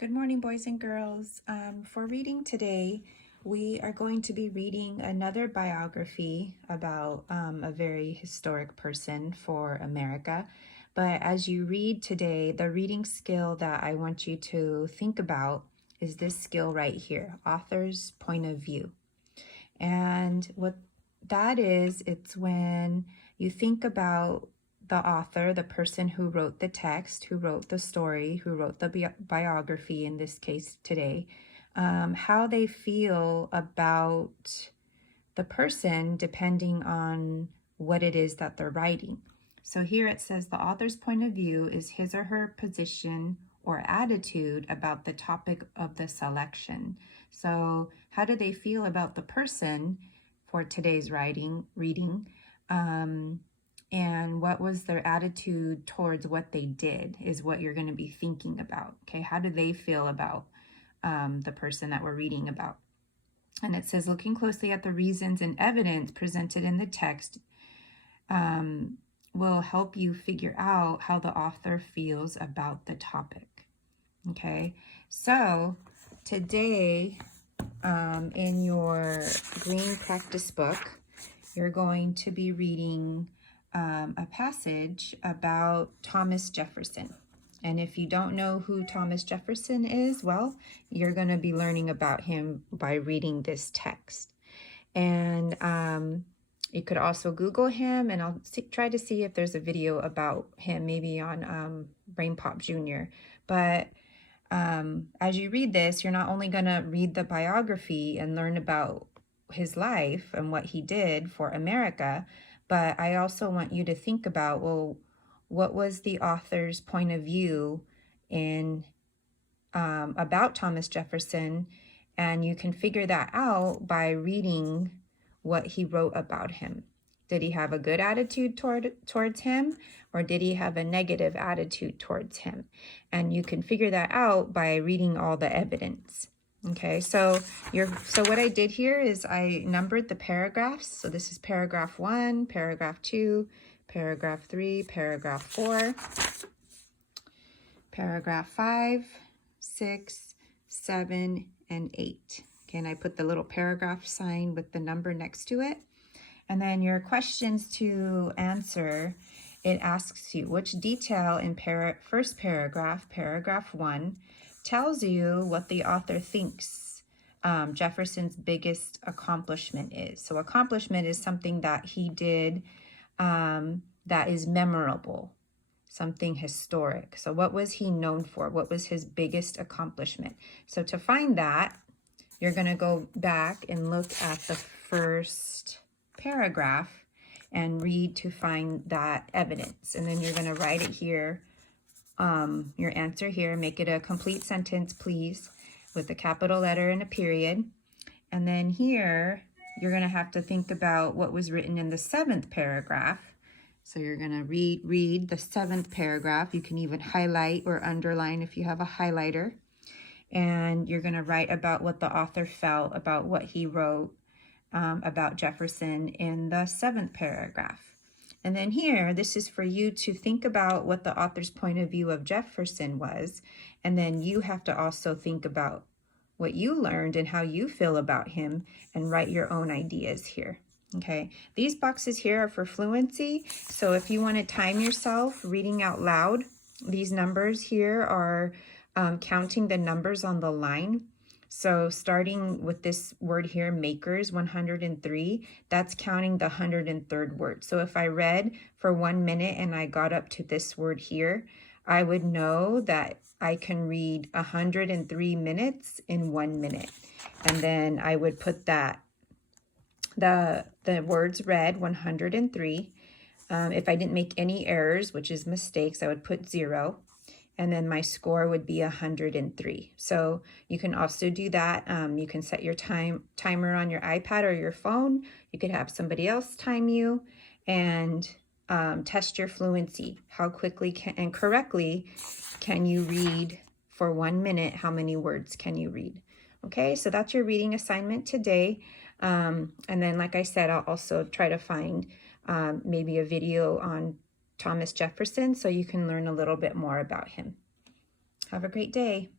Good morning, boys and girls. For reading today, we are going to be reading another biography about a very historic person for America. But as you read today, the reading skill that I want you to think about is this skill right here, author's point of view. And what that is, it's when you think about the author, the person who wrote the text, who wrote the story, who wrote the biography in this case today, how they feel about the person depending on what it is that they're writing. So here it says the author's point of view is his or her position or attitude about the topic of the selection. So how do they feel about the person for today's reading? And what was their attitude towards what they did is what you're going to be thinking about. Okay, how do they feel about the person that we're reading about? And it says, looking closely at the reasons and evidence presented in the text will help you figure out how the author feels about the topic. Okay, so today in your green practice book, you're going to be reading a passage about Thomas Jefferson. And if you don't know who Thomas Jefferson is, well, you're going to be learning about him by reading this text. And you could also Google him, and I'll try to see if there's a video about him, maybe on Brain Pop Jr. But as you read this, you're not only going to read the biography and learn about his life and what he did for America, but I also want you to think about, well, what was the author's point of view in about Thomas Jefferson? And you can figure that out by reading what he wrote about him. Did he have a good attitude towards him, or did he have a negative attitude towards him? And you can figure that out by reading all the evidence. Okay, so what I did here is I numbered the paragraphs. So this is paragraph 1, paragraph 2, paragraph 3, paragraph 4, paragraph 5, 6, 7, and 8. Okay, and I put the little paragraph sign with the number next to it. And then your questions to answer, it asks you which detail in first paragraph, paragraph 1, tells you what the author thinks Jefferson's biggest accomplishment is. So accomplishment is something that he did that is memorable, something historic. So what was he known for? What was his biggest accomplishment? So to find that, you're going to go back and look at the first paragraph and read to find that evidence. And then you're going to write it here, your answer here, make it a complete sentence, please, with a capital letter and a period. And then here, you're going to have to think about what was written in the 7th paragraph. So you're going to read the 7th paragraph. You can even highlight or underline if you have a highlighter. And you're going to write about what the author felt about what he wrote about Jefferson in the 7th paragraph. And then here, this is for you to think about what the author's point of view of Jefferson was. And then you have to also think about what you learned and how you feel about him and write your own ideas here. Okay, these boxes here are for fluency. So if you want to time yourself reading out loud, these numbers here are counting the numbers on the line. So starting with this word here, makers, 103, that's counting the 103rd word. So if I read for 1 minute and I got up to this word here, I would know that I can read 103 minutes in 1 minute. And then I would put that, the words read, 103. If I didn't make any errors, which is mistakes, I would put 0. And then my score would be 103. So you can also do that. You can set your timer on your iPad or your phone. You could have somebody else time you and test your fluency. How quickly and correctly can you read for 1 minute? How many words can you read? Okay, so that's your reading assignment today. And then, like I said, I'll also try to find maybe a video on Thomas Jefferson so you can learn a little bit more about him. Have a great day.